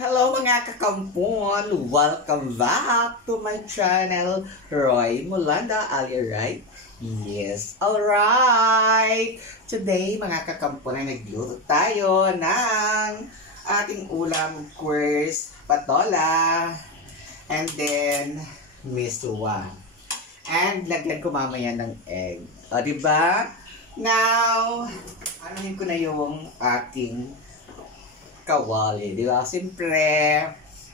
Hello mga kakampon! Welcome back to my channel, Roy Mulanda, right? Yes, alright! Today mga kakampon ay nagluto tayo ng ating ulam, of course, patola, and then miswa. And lagyan ko mamaya ng egg. O, diba? Now, anuhin ko na yung ating kawali, di ba? Siyempre,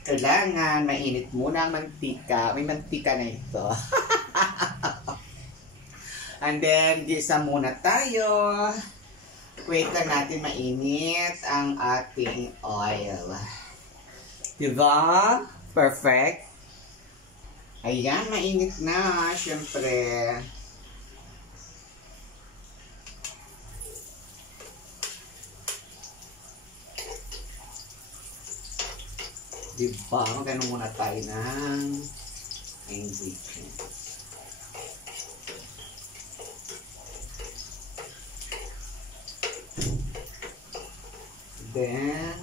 kailangan mainit muna ang mantika. May mantika na ito. And then, gisa muna tayo. Wait lang natin mainit ang ating oil. Di ba? Perfect. Ayan, mainit na. Siyempre. Diba? Magano muna tayo ng ingredients. Then,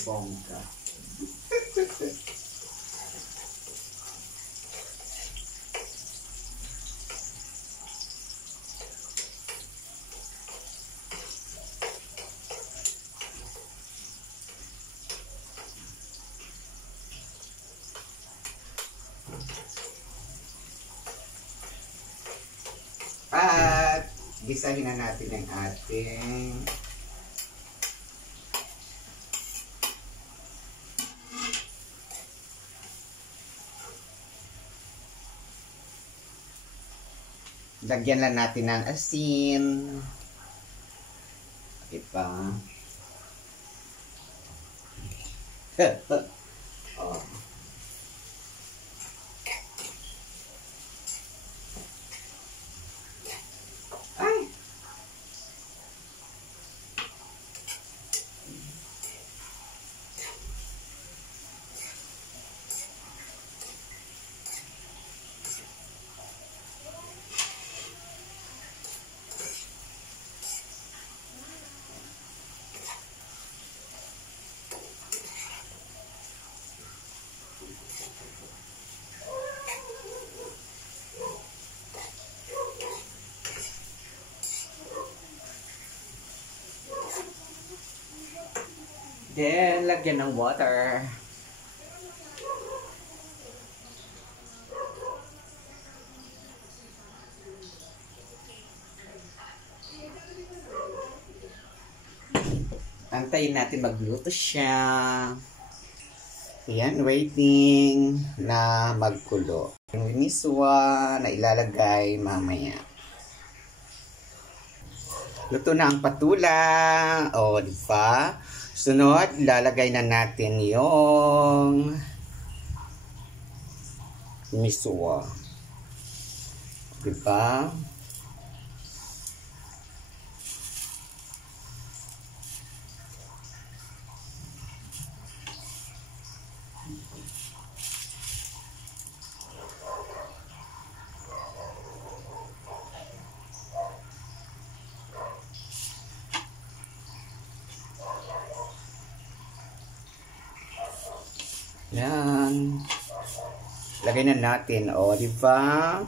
bongga. At gisahin na natin ang ating lagyan lang natin ng asin. Diba? Oh. Ay! Then, lagyan ng water. Antayin natin magluto siya. Ayan, waiting na magkulo. Yung miswa na ilalagay mamaya. Luto na ang patula. O, diba? Sunod, ilalagay na natin yung miswa. Diba? Yan. Lagay na natin. O, diba?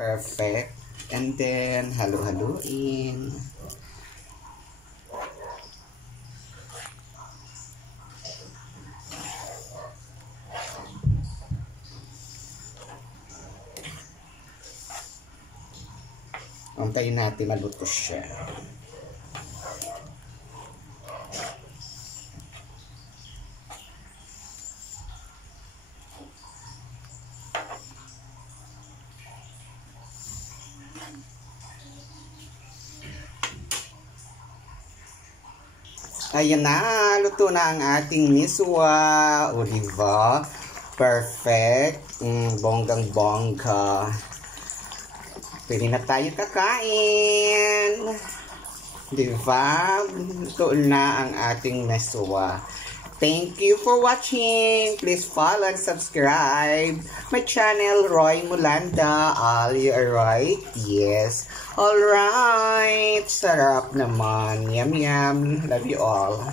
Perfect. And then, halo-haluin. Antayin natin maluto siya. Ayan na, luto na ang ating miswa. O, diba? Perfect. Bonggang-bongga. Pwede na tayo kakain. Diba? Ito na ang ating meswa. Thank you for watching. Please follow and subscribe my channel, Roy Mulanda. Are you alright? Yes. Alright. Sarap naman. Yum, yum. Love you all.